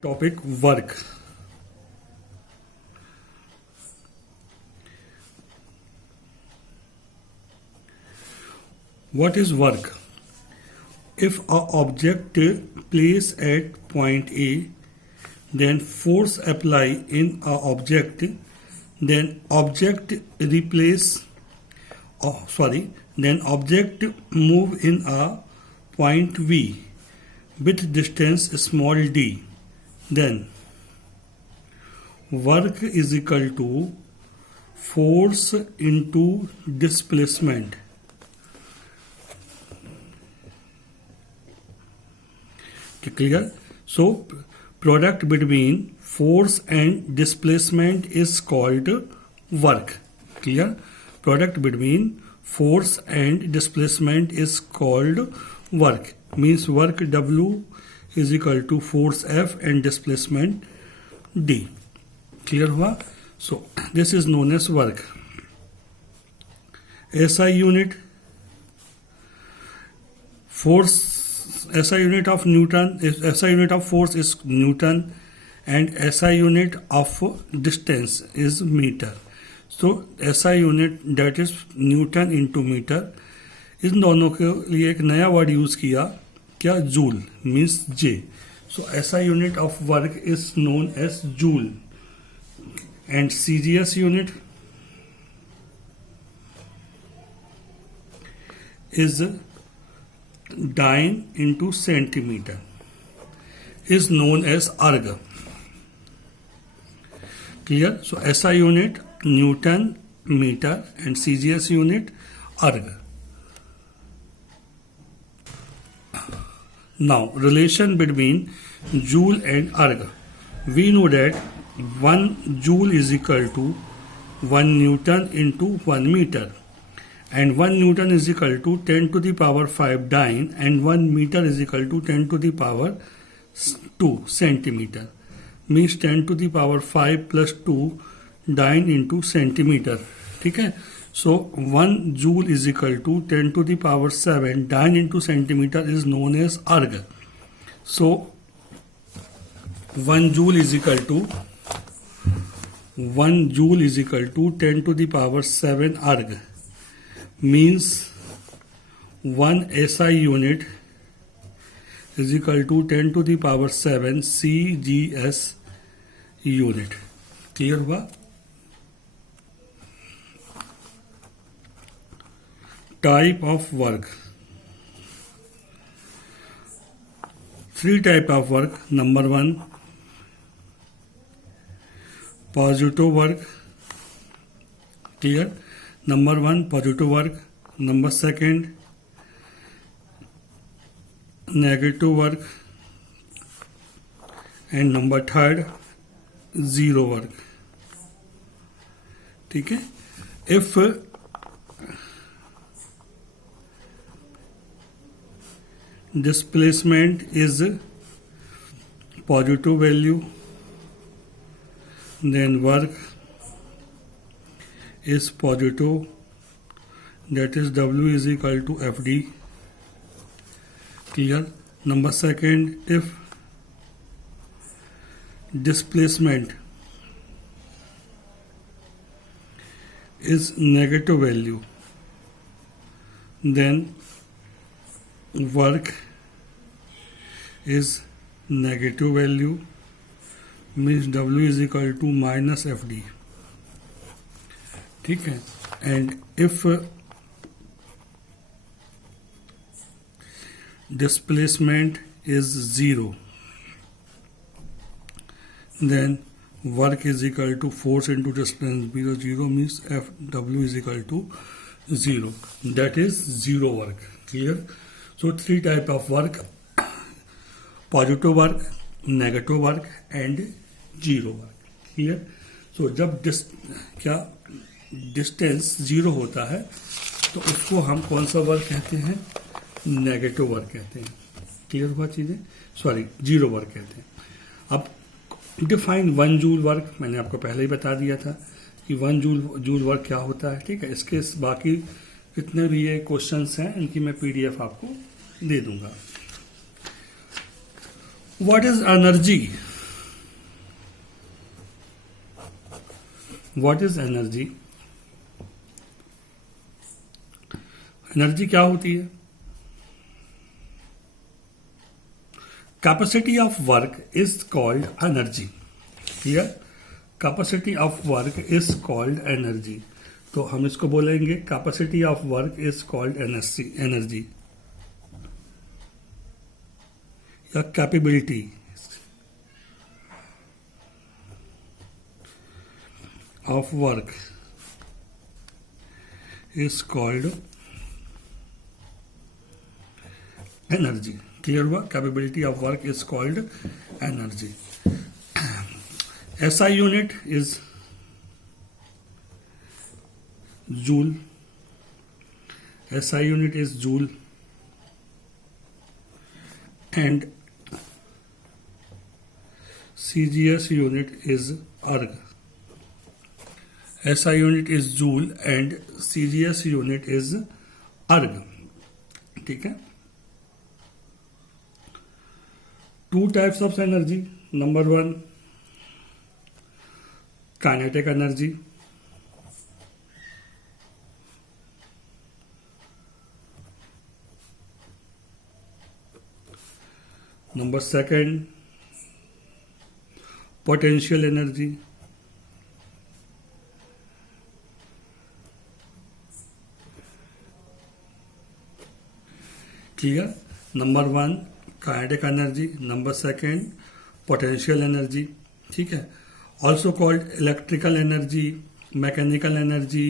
Topic work. What is work? If a object placed at point A, then force apply in a object, then object then object move in a point V with distance small d. Then work is equal to force into displacement. Clear? So product between force and displacement is called work. Clear? Product between force and displacement is called work. Means work W is equal to force F and displacement D. Clear हुआ? So this is known as work. SI unit, force, SI unit of Newton, SI unit of force is Newton and SI unit of distance is meter. So SI unit, that is Newton into meter. इन दोनों के लिए एक नया word use किया, क्या? Joule, means J. So SI unit of work is known as joule and CGS unit is dyne into centimeter, is known as erg. Clear? So SI unit Newton meter and CGS unit erg. Now relation between joule and erg. We know that 1 joule is equal to 1 Newton into 1 meter. And 1 Newton is equal to 10 to the power 5 dyne and 1 meter is equal to 10 to the power 2 centimeter. Means 10 to the power 5 plus 2 dyne into centimeter. ठीक है? So 1 joule is equal to 10 to the power 7 dyne into centimeter is known as erg. So 1 joule is equal to 10 to the power 7 erg. Means 1 SI unit is equal to 10 to the power 7 CGS unit. Clear हुआ? Type of work. 3 type of work. Number 1, positive work. Clear? Number 1, positive work. Number 2, negative work. And number 3, zero work. ठीक है? If displacement is positive value, then work is positive, that is W is equal to FD. Clear? Number 2, if displacement is negative value, then work is negative value, means W is equal to minus FD. ठीक है? And if displacement is 0, then work is equal to force into distance 0 means W is equal to 0. That is zero work. Clear? So 3 type of work: positive work, negative work and zero work. Clear? So जब distance 0 होता है तो उसको हम कौन सा work कहते हैं? नेगेटिव वर्क कहते हैं. क्लियर हुआ चीजें? सॉरी, जीरो वर्क कहते हैं. अब डिफाइन 1 जूल वर्क मैंने आपको पहले ही बता दिया था कि 1 जूल वर्क क्या होता है. ठीक है? इसके बाकी जितने भी ये क्वेश्चंस हैं इनकी मैं PDF आपको दे दूंगा. What is energy? What is energy? Energy क्या होती है? Capacity of work is called energy. Clear? Capacity of work is called energy. तो हम इसको बोलेंगे capacity of work is called energy या capability of work is called energy. Clear हुआ? Capability of work is called energy. SI unit is joule. SI unit is joule and CGS unit is erg. SI unit is joule and CGS unit is erg. ठीक है? Two types of energy. Number one, kinetic energy. Number second, potential energy. Clear? Number one, kinetic energy. Number second, potential energy. ठीक है? Also called electrical energy, mechanical energy,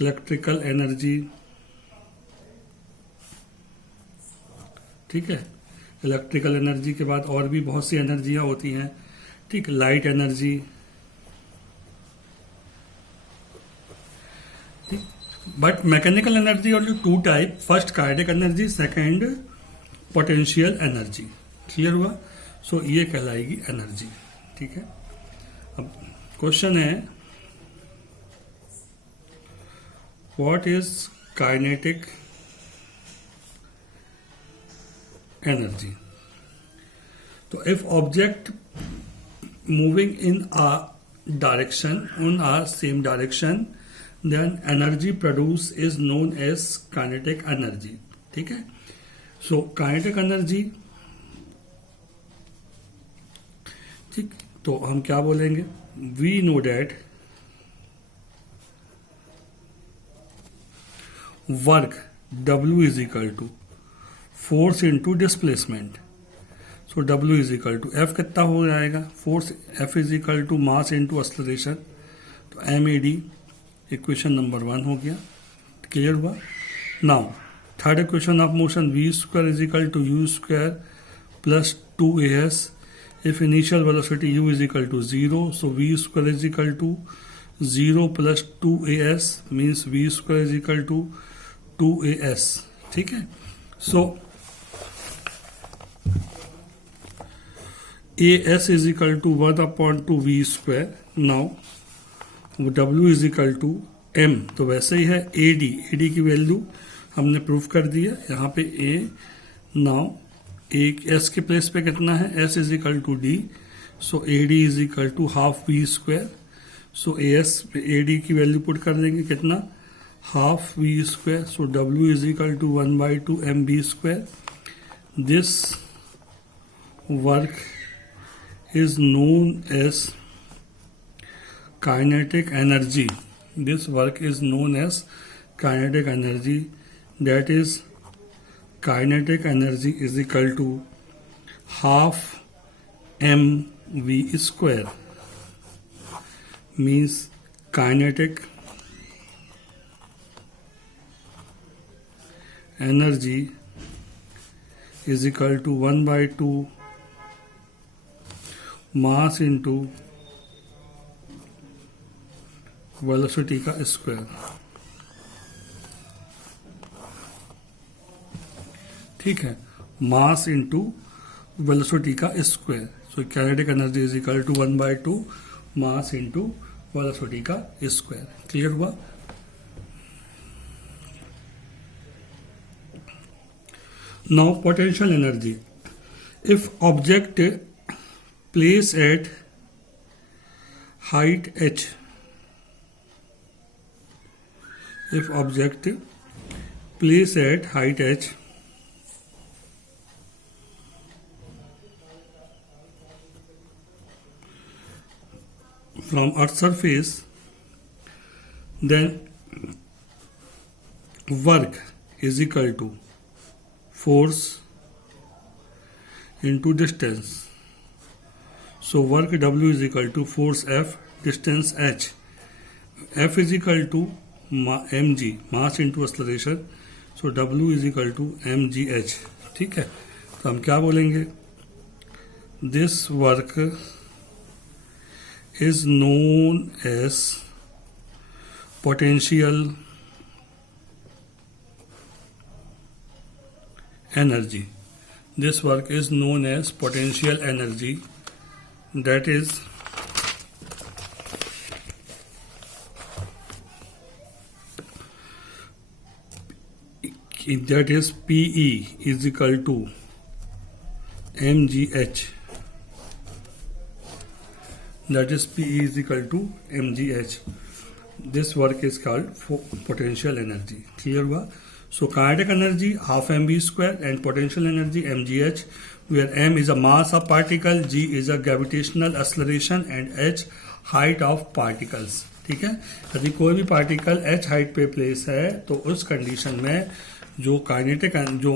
electrical energy. ठीक है? Electrical energy के बाद और भी बहुत सी एनर्जियां होती हैं। ठीक, लाइट एनर्जी। ठीक, but mechanical energy only two type, first kinetic energy, second potential energy. Clear हुआ? सो ये कहलाएगी एनर्जी। ठीक है? अब क्वेश्चन है व्हाट इज काइनेटिक एनर्जी? तो if object moving in a direction on a same direction then energy produce is known as kinetic energy. ठीक है? सो काइनेटिक एनर्जी, ठीक, तो हम क्या बोलेंगे? We know that work W is equal to force into displacement. So W is equal to F कितना हो जाएगा? Force F is equal to mass into acceleration. तो MAD इक्वेशन नंबर 1 हो गया। क्लियर हुआ? Now third equation of motion v square is equal to u square plus 2as if initial velocity u is equal to 0, so v square is equal to 0 plus 2as means v square is equal to 2as. ठीक है? so as is equal to 1 upon 2 v square. now w is equal to m, तो वैसे ही है ad की value हमने proof कर दिया यहाँ पे a। नाउ एक s के प्लेस पे कितना है? s is equal to d, so ad is equal to half v square. So as ad ad की वैल्यू पुट कर देंगे कितना? Half v square. So w is equal to 1/2 mv square. This work is known as kinetic energy. This work is known as kinetic energy, that is kinetic energy is equal to half mv square, means kinetic energy is equal to 1/2 mass into velocity का square. ठीक है? Mass into velocity का square. So kinetic energy is equal to 1/2 mass into velocity का square. Clear हुआ? Now potential energy, if object place at height h. If object place at height h from Earth's surface, then work is equal to force into distance. So work W is equal to force F, distance h. F is equal to mg, mass into acceleration. So W is equal to mgh. ठीक है, तो हम क्या बोलेंगे? This work is known as potential energy. This work is known as potential energy, that is PE is equal to mgh. That is PE is equal to mgh. This work is called potential energy. Clear हुआ? So kinetic energy half mv square and potential energy mgh, where m is a mass of particle, g is a gravitational acceleration and h height of particles. ठीक है, यदि कोई भी particle h height पे place है तो उस condition में जो काइनेटिक जो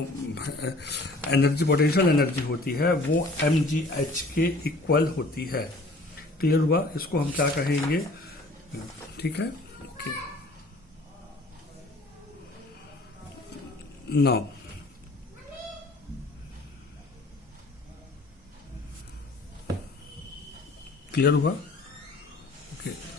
एनर्जी पोटेंशियल एनर्जी होती है वो mgh के इक्वल होती है. क्लियर हुआ? इसको हम क्या कहेंगे? ठीक है, ओके. नाउ क्लियर हुआ? ओके.